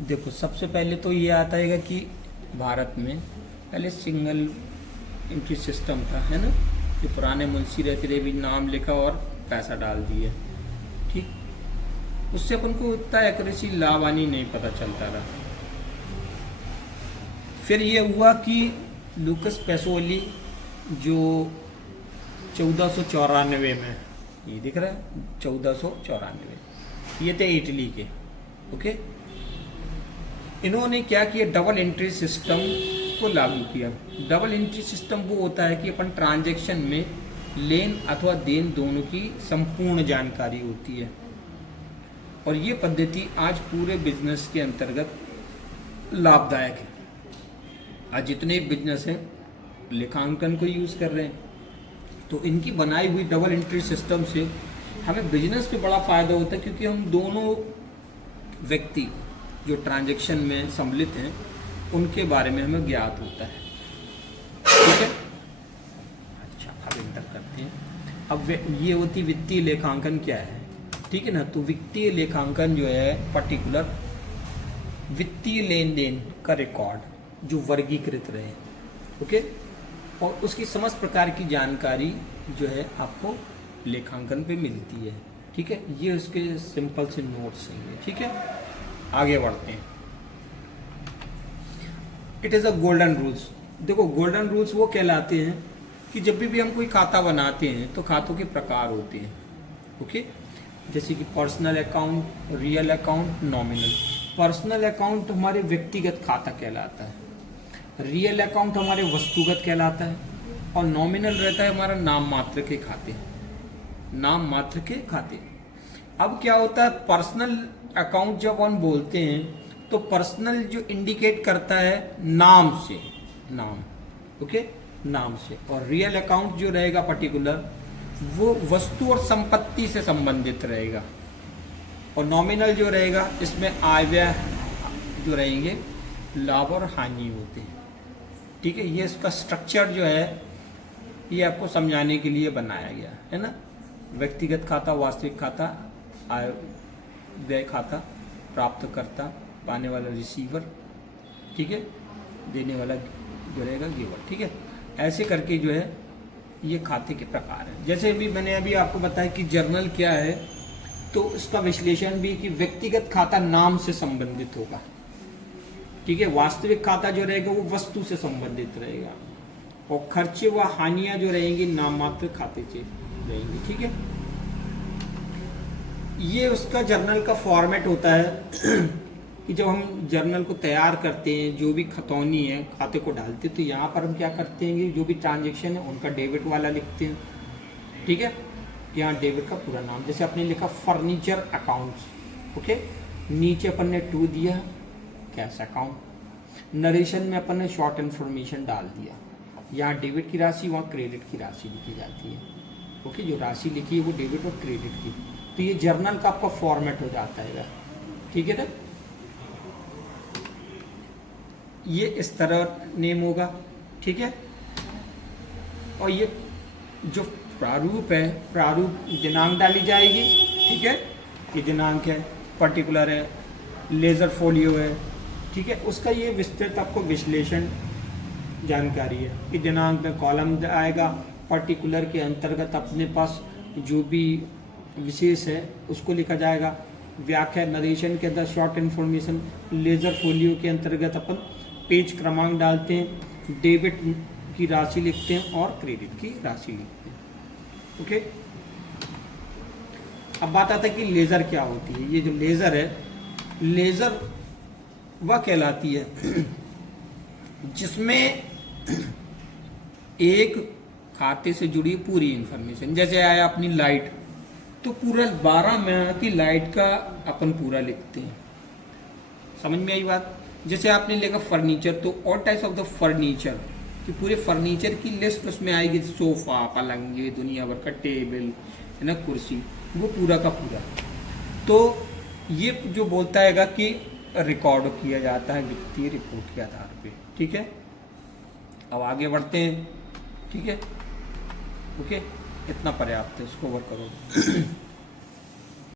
देखो सबसे पहले तो ये आता है कि भारत में पहले सिंगल एंट्री सिस्टम था, है ना। जो पुराने मुंशी रहते थे भी नाम लिखा और पैसा डाल दिया, ठीक। उससे अपन को इतना एक्यूरेसी लावानी नहीं पता चलता रहा। फिर ये हुआ कि लूकस पैसोली जो 1494 में, ये दिख रहा है 1494, ये थे इटली के, ओके। इन्होंने क्या किया, डबल एंट्री सिस्टम को लागू किया। डबल एंट्री सिस्टम वो होता है कि अपन ट्रांजैक्शन में लेन अथवा देन दोनों की संपूर्ण जानकारी होती है, और ये पद्धति आज पूरे बिजनेस के अंतर्गत लाभदायक है। आज जितने बिजनेस हैं लेखांकन को यूज़ कर रहे हैं, तो इनकी बनाई हुई डबल एंट्री सिस्टम से हमें बिजनेस पे बड़ा फ़ायदा होता है, क्योंकि हम दोनों व्यक्ति जो ट्रांजैक्शन में सम्मिलित हैं उनके बारे में हमें ज्ञात होता है, ठीक है। अच्छा, अब इंटर करते हैं। अब ये होती वित्तीय लेखांकन क्या है, ठीक है ना। तो वित्तीय लेखांकन जो है पर्टिकुलर वित्तीय लेन देन का रिकॉर्ड जो वर्गीकृत रहे, ओके, और उसकी समस्त प्रकार की जानकारी जो है आपको लेखांकन पे मिलती है, ठीक है। ये उसके सिंपल से नोट्स हैं, ठीक है। आगे बढ़ते हैं। It is a golden rules. देखो गोल्डन रूल्स वो कहलाते हैं कि जब भी हम कोई खाता बनाते हैं तो खातों के प्रकार होते हैं, ओके। जैसे कि personal account, real account, nominal. Personal account हमारे व्यक्तिगत खाता कहलाता है, रियल अकाउंट हमारे वस्तुगत कहलाता है, और नॉमिनल रहता है हमारा नाम मात्र के खाते, नाम मात्र के खाते। अब क्या होता है, पर्सनल अकाउंट जब हम बोलते हैं तो पर्सनल जो इंडिकेट करता है नाम से, नाम, ओके, नाम से। और रियल अकाउंट जो रहेगा पर्टिकुलर वो वस्तु और संपत्ति से संबंधित रहेगा, और नॉमिनल जो रहेगा इसमें आय व्यय जो रहेंगे लाभ और हानि होते हैं, ठीक है। ये इसका स्ट्रक्चर जो है ये आपको समझाने के लिए बनाया गया है ना। व्यक्तिगत खाता, वास्तविक खाता, आय व्यय खाता, प्राप्तकर्ता, पाने वाला रिसीवर, ठीक है, देने वाला जो रहेगा गिवर, ठीक है। ऐसे करके जो है ये खाते के प्रकार हैं। जैसे भी मैंने अभी आपको बताया कि जर्नल क्या है, तो इसका विश्लेषण भी कि व्यक्तिगत खाता नाम से संबंधित होगा, ठीक है। वास्तविक खाता जो रहेगा वो वस्तु से संबंधित रहेगा, और खर्चे व हानियां जो रहेंगी नाम मात्र खाते से रहेंगी, ठीक है। ये उसका जर्नल का फॉर्मेट होता है कि जब हम जर्नल को तैयार करते हैं, जो भी खतौनी है खाते को डालते हैं, तो यहाँ पर हम क्या करते हैं, जो भी ट्रांजैक्शन है उनका डेबिट वाला लिखते हैं, ठीक है। यहाँ डेबिट का पूरा नाम, जैसे आपने लिखा फर्नीचर अकाउंट्स, ओके, नीचे अपन ने टू दिया कैश अकाउंट, नरेशन में अपन ने शॉर्ट इन्फॉर्मेशन डाल दिया, यहाँ डेबिट की राशि वहाँ क्रेडिट की राशि लिखी जाती है, ओके। जो राशि लिखी है वो डेबिट और क्रेडिट की। तो ये जर्नल का आपका फॉर्मेट हो जाता है, ठीक है ना। ये इस तरह नेम होगा, ठीक है। और ये जो प्रारूप है, प्रारूप दिनांक डाली जाएगी, ठीक है। ये दिनांक है, पर्टिकुलर है, लेजर फोलियो है, ठीक है। उसका ये विस्तृत आपको विश्लेषण जानकारी है कि दिनांक में कॉलम आएगा, पर्टिकुलर के अंतर्गत अपने पास जो भी विशेष है उसको लिखा जाएगा, व्याख्या नरेशन के अंदर शॉर्ट इन्फॉर्मेशन, लेजर फोलियो के अंतर्गत अपन पेज क्रमांक डालते हैं, डेबिट की राशि लिखते हैं और क्रेडिट की राशि लिखते हैं, ओके। अब बात आता है कि लेजर क्या होती है। ये जो लेजर है, लेजर वह कहलाती है जिसमें एक खाते से जुड़ी पूरी इंफॉर्मेशन, जैसे आया अपनी लाइट, तो पूरा 12 महीने की लाइट का अपन पूरा लिखते हैं, समझ में आई बात। जैसे आपने लिखा फर्नीचर, तो all types of the furniture कि पूरे फर्नीचर की लिस्ट उसमें आएगी, सोफा, पलंग, ये दुनिया भर का टेबल है ना, कुर्सी, वो पूरा का पूरा। तो ये जो बोलता हैगा कि रिकॉर्ड किया जाता है वित्तीय रिपोर्ट के आधार पे, ठीक है। अब आगे बढ़ते हैं, ठीक है, ओके। इतना पर्याप्त है, इसको वर्क करो।